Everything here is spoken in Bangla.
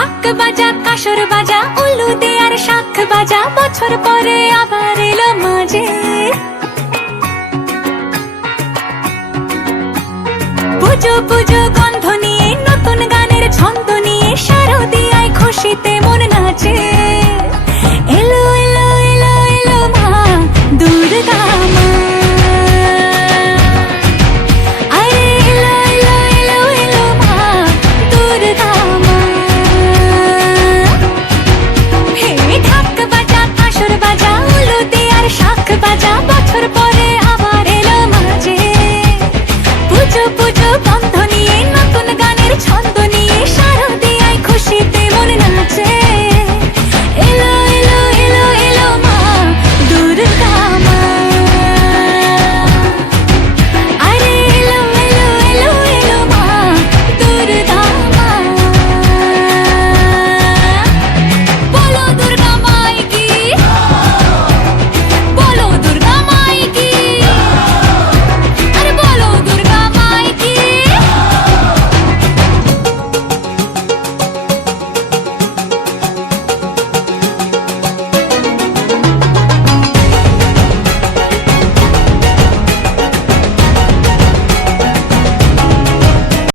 ঢাক বাজা কাসর বাজা উলু দে আর শাখ বাজা, বছর পরে আবার এলো মাঝে। পুজো পুজো গন্ধ নিয়ে নতুন গানের ছন্দ নিয়ে শারদীয়